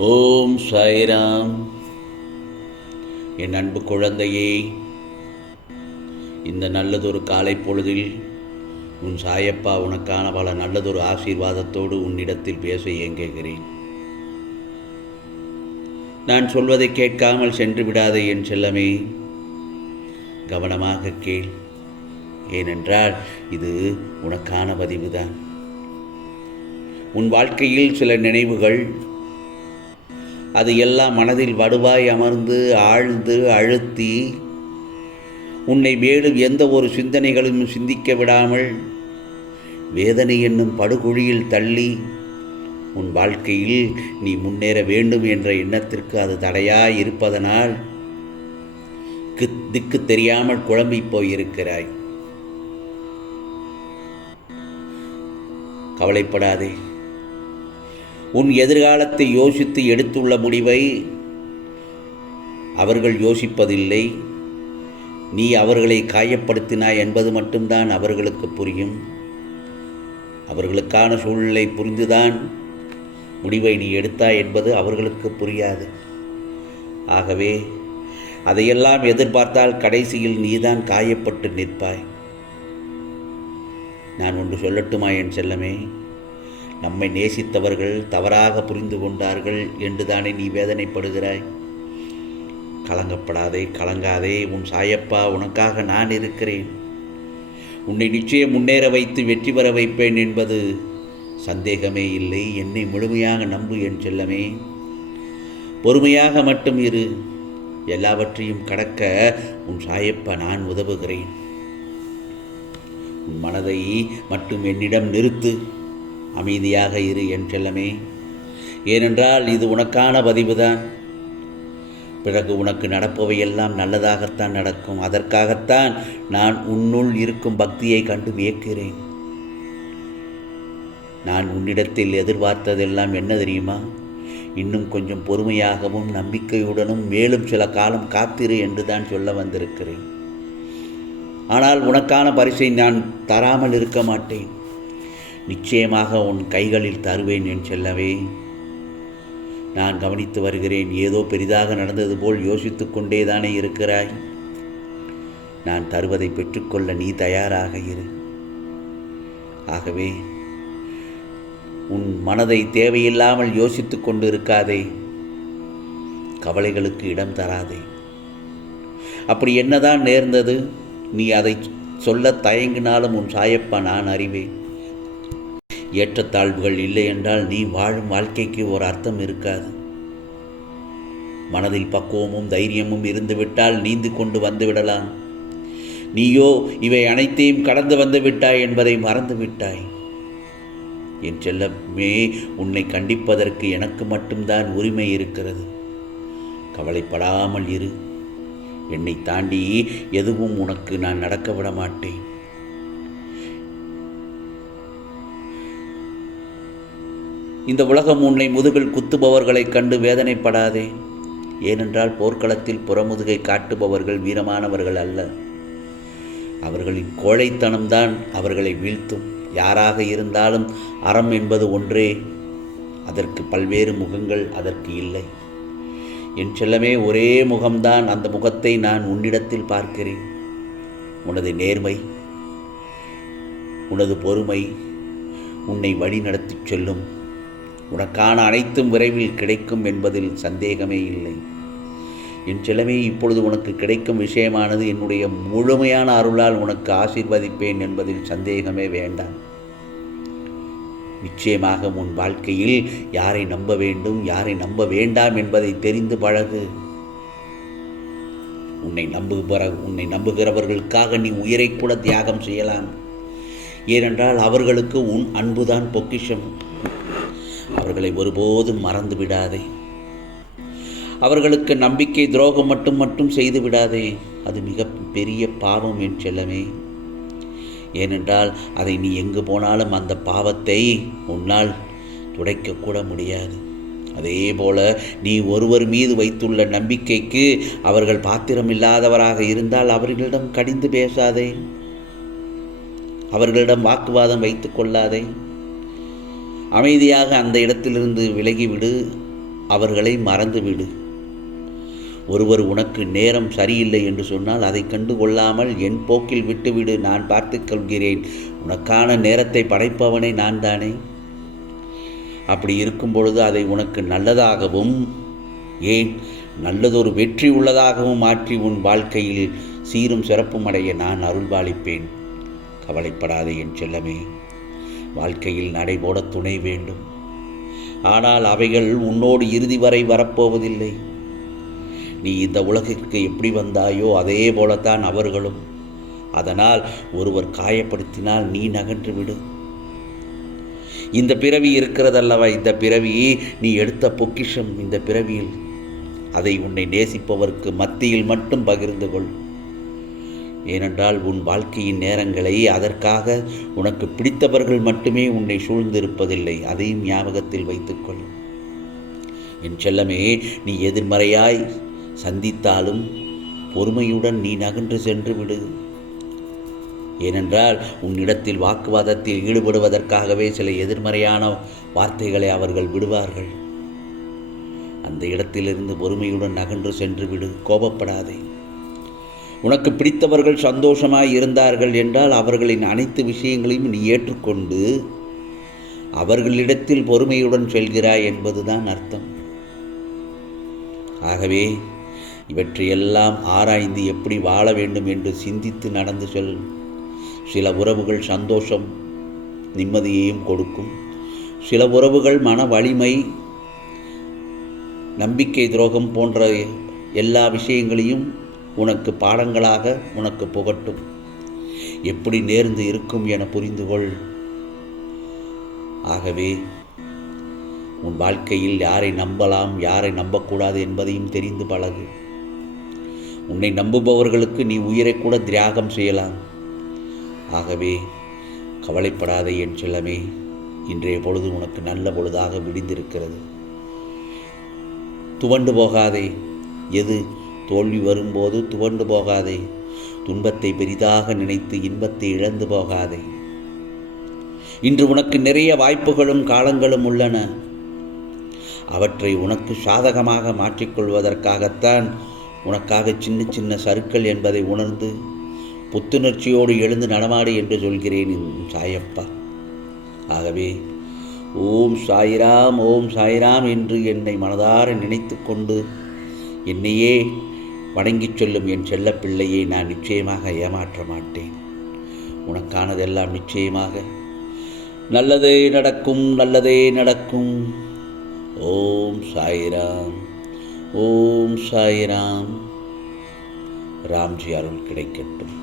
ஓம் சாய்ராம். என் அன்பு குழந்தையே, இந்த நல்லதொரு காலை பொழுதில் உன் சாயப்பா உனக்கான பல நல்லதொரு ஆசீர்வாதத்தோடு உன்னிடத்தில் பேச இயங்குகிறேன். நான் சொல்வதை கேட்காமல் சென்று விடாதே என் செல்லமே. கவனமாக கேள். ஏனென்றால் இது உனக்கான பதிவுதான். உன் வாழ்க்கையில் சில நினைவுகள், அது எல்லாம் மனதில் வடுவாய் அமர்ந்து ஆழ்ந்து அழுத்தி உன்னை மேலும் எந்த ஒரு சிந்தனைகளும் சிந்திக்க விடாமல் வேதனை என்னும் படுகுழியில் தள்ளி உன் வாழ்க்கையில் நீ முன்னேற வேண்டும் என்ற எண்ணத்திற்கு அது தடையாய் இருப்பதனால் திக்கு தெரியாமல் குழம்பி போயிருக்கிறாய். கவலைப்படாதே. உன் எதிர்காலத்தை யோசித்து எடுத்துள்ள முடிவை அவர்கள் யோசிப்பதில்லை. நீ அவர்களை காயப்படுத்தினாய் என்பது மட்டும்தான் அவர்களுக்கு புரியும். அவர்களுக்கான சூழ்நிலை புரிந்துதான் முடிவை நீ எடுத்தாய் என்பது அவர்களுக்கு புரியாது. ஆகவே அதையெல்லாம் எதிர்பார்த்தால் கடைசியில் நீதான் காயப்பட்டு நிற்பாய். நான் ஒன்று சொல்லட்டுமா என் செல்லமே? நம்மை நேசித்தவர்கள் தவறாக புரிந்து கொண்டார்கள் என்றுதானே நீ வேதனைப்படுகிறாய். கலங்கப்படாதே, கலங்காதே. உன் சாயப்பா உனக்காக நான் இருக்கிறேன். உன்னை நிச்சயம் முன்னேற வைத்து வெற்றி பெற வைப்பேன் என்பது சந்தேகமே இல்லை. என்னை முழுமையாக நம்பு என் செல்லமே. பொறுமையாக மட்டும் இரு. எல்லாவற்றையும் கடக்க உன் சாயப்பா நான் உதவுகிறேன். உன் மனதை மட்டும் என்னிடம் நிறுத்து. அமைதியாக இரு என் செல்லமே. ஏனென்றால் இது உனக்கான பதிவுதான். பிறகு உனக்கு நடப்பவையெல்லாம் நல்லதாகத்தான் நடக்கும். அதற்காகத்தான் நான் உன்னுள் இருக்கும் பக்தியை கண்டு வியக்கிறேன். நான் உன்னிடத்தில் எதிர்பார்த்ததெல்லாம் என்ன தெரியுமா? இன்னும் கொஞ்சம் பொறுமையாகவும் நம்பிக்கையுடனும் மேலும் சில காலம் காத்திரு என்று தான் சொல்ல வந்திருக்கிறேன். ஆனால் உனக்கான பரிசை நான் தராமல் இருக்க மாட்டேன். நிச்சயமாக உன் கைகளில் தருவேன் என் செல்லவே. நான் கவனித்து வருகிறேன். ஏதோ பெரிதாக நடந்தது போல் யோசித்து கொண்டே தானே இருக்கிறாய். நான் தருவதை பெற்றுக்கொள்ள நீ தயாராக இரு. ஆகவே உன் மனதை தேவையில்லாமல் யோசித்து கொண்டு இருக்காதே. கவலைகளுக்கு இடம் தராதே. அப்படி என்னதான் நேர்ந்தது? நீ அதை சொல்ல தயங்கினாலும் உன் சாயப்பா நான் அறிவேன். ஏற்றத்தாழ்வுகள் இல்லை என்றால் நீ வாழும் வாழ்க்கைக்கு ஒரு அர்த்தம் இருக்காது. மனதில் பக்குவமும் தைரியமும் இருந்துவிட்டால் நீந்து கொண்டு வந்து விடலாம். நீயோ இவை அனைத்தையும் கடந்து வந்து விட்டாய் என்பதை மறந்து விட்டாய். என் செல்லமே, உன்னை கண்டிப்பதற்கு எனக்கு மட்டும்தான் உரிமை இருக்கிறது. கவலைப்படாமல் இரு. என்னை தாண்டி எதுவும் உனக்கு நான் நடக்க விட மாட்டேன். இந்த உலகம் உன்னை முதுகில் குத்துபவர்களைக் கண்டு வேதனைப்படாதே. ஏனென்றால் போர்க்களத்தில் புறமுதுகை காட்டுபவர்கள் வீரமானவர்கள் அல்ல. அவர்களின் கோழைத்தனம்தான் அவர்களை வீழ்த்தும். யாராக இருந்தாலும் அறம் என்பது ஒன்றே. அதற்கு பல்வேறு முகங்கள் அதற்கு இல்லை. என் செல்லமே, ஒரே முகம்தான். அந்த முகத்தை நான் உன்னிடத்தில் பார்க்கிறேன். உனது நேர்மை, உனது பொறுமை உன்னை வழி நடத்திச் செல்லும். உனக்கான அனைத்தும் விரைவில் கிடைக்கும் என்பதில் சந்தேகமே இல்லை. என் செல்லமே, இப்பொழுது உனக்கு கிடைக்கும் விஷயமானது என்னுடைய முழுமையான அருளால் உனக்கு ஆசீர்வதிப்பேன் என்பதில் சந்தேகமே வேண்டாம். நிச்சயமாக உன் வாழ்க்கையில் யாரை நம்ப வேண்டும், யாரை நம்ப வேண்டாம் என்பதை தெரிந்து பழகு. உன்னை நம்புகிறவர்களுக்காக நீ உயிரை கூட தியாகம் செய்யலாம். ஏனென்றால் அவர்களுக்கு உன் அன்புதான் பொக்கிஷம். அவர்களை ஒருபோதும் மறந்து விடாதே. அவர்களுக்கு நம்பிக்கை துரோகம் மட்டும் செய்து விடாதே. அது மிக பெரிய பாவம் என் செல்லமே. ஏனென்றால் அதை நீ எங்கு போனாலும் அந்த பாவத்தை உன்னால் துடைக்கக்கூட முடியாது. அதே போல நீ ஒருவர் மீது வைத்துள்ள நம்பிக்கைக்கு அவர்கள் பாத்திரமில்லாதவராக இருந்தால் அவர்களிடம் கடிந்து பேசாதே. அவர்களிடம் வாக்குவாதம் வைத்து கொள்ளாதே. அமைதியாக அந்த இடத்திலிருந்து விலகிவிடு. அவர்களை மறந்துவிடு. ஒருவர் உனக்கு நேரம் சரியில்லை என்று சொன்னால் அதை கண்டு கொள்ளாமல் என் போக்கில் விட்டுவிடு, நான் பார்த்துக் கொள்கிறேன். உனக்கான நேரத்தை படைப்பவனே நான் தானே. அப்படி இருக்கும் பொழுது அதை உனக்கு நல்லதாகவும், ஏன் நல்லதொரு வெற்றி உள்ளதாகவும் மாற்றி உன் வாழ்க்கையில் சீரும் சிறப்பும் அடைய நான் அருள்பாலிப்பேன். கவலைப்படாதே என் செல்லமே. வாழ்க்கையில் நடைபோட துணை வேண்டும். ஆனால் அவைகள் உன்னோடு இறுதி வரை வரப்போவதில்லை. நீ இந்த உலகிற்கு எப்படி வந்தாயோ அதே போலத்தான் அவர்களும். அதனால் ஒருவர் காயப்படுத்தினால் நீ நகன்று விடு. இந்த பிறவி இருக்கிறதல்லவா, இந்த பிறவி நீ எடுத்த பொக்கிஷம். இந்த பிறவியில் அதை உன்னை நேசிப்பவருக்கு மத்தியில் மட்டும் பகிர்ந்து கொள். ஏனென்றால் உன் வாழ்க்கையின் நேரங்களை அதற்காக உனக்கு பிடித்தவர்கள் மட்டுமே உன்னை சூழ்ந்திருப்பதில்லை. அதையும் ஞாபகத்தில் வைத்துக்கொள். என் செல்லமே, நீ எதிர்மறையாய் சந்தித்தாலும் பொறுமையுடன் நீ நகன்று சென்று விடு. ஏனென்றால் உன்னிடத்தில் வாக்குவாதத்தில் ஈடுபடுவதற்காகவே சில எதிர்மறையான வார்த்தைகளை அவர்கள் விடுவார்கள். அந்த இடத்திலிருந்து பொறுமையுடன் நகன்று சென்று விடு. கோபப்படாதே. உனக்கு பிடித்தவர்கள் சந்தோஷமாய் இருந்தார்கள் என்றால் அவர்களின் அனைத்து விஷயங்களையும் நீ ஏற்றுக்கொண்டு அவர்களிடத்தில் பொறுமையுடன் செல்கிறாய் என்பதுதான் அர்த்தம். ஆகவே இவற்றையெல்லாம் ஆராய்ந்து எப்படி வாழ வேண்டும் என்று சிந்தித்து நடந்து செல். சில உறவுகள் சந்தோஷம் நிம்மதியையும் கொடுக்கும். சில உறவுகள் மன வலிமை, நம்பிக்கை துரோகம் போன்ற எல்லா விஷயங்களையும் உனக்கு பாடங்களாக உனக்கு புகட்டும். எப்படி நேர்ந்து இருக்கும் என புரிந்து கொள். ஆகவே உன் வாழ்க்கையில் யாரை நம்பலாம், யாரை நம்பக்கூடாது என்பதையும் தெரிந்து பழகு. உன்னை நம்புபவர்களுக்கு நீ உயிரை கூட தியாகம் செய்யலாம். ஆகவே கவலைப்படாதே என் செல்லமே. இன்றைய பொழுது உனக்கு நல்ல பொழுதாக விடிந்திருக்கிறது. துவண்டு போகாதே. எது தோல்வி வரும்போது துவண்டு போகாதே. துன்பத்தை பெரிதாக நினைத்து இன்பத்தை இழந்து போகாதே. இன்று உனக்கு நிறைய வாய்ப்புகளும் காலங்களும் உள்ளன. அவற்றை உனக்கு சாதகமாக மாற்றிக்கொள்வதற்காகத்தான் உனக்காக சின்ன சின்ன சறுக்கள் என்பதை உணர்ந்து புத்துணர்ச்சியோடு எழுந்து நடமாடு என்று சொல்கிறேன் சாயப்பா. ஆகவே ஓம் சாய்ராம், ஓம் சாய்ராம் என்று என்னை மனதார நினைத்து கொண்டு என்னையே வணங்கிச் சொல்லும் என் செல்லப்பிள்ளையை நான் நிச்சயமாக ஏமாற்ற மாட்டேன். உனக்கானதெல்லாம் நிச்சயமாக நல்லதே நடக்கும், நல்லதே நடக்கும். ஓம் சாய்ராம், ஓம் சாய்ராம். ராம்ஜி அருள் கிடைக்கட்டும்.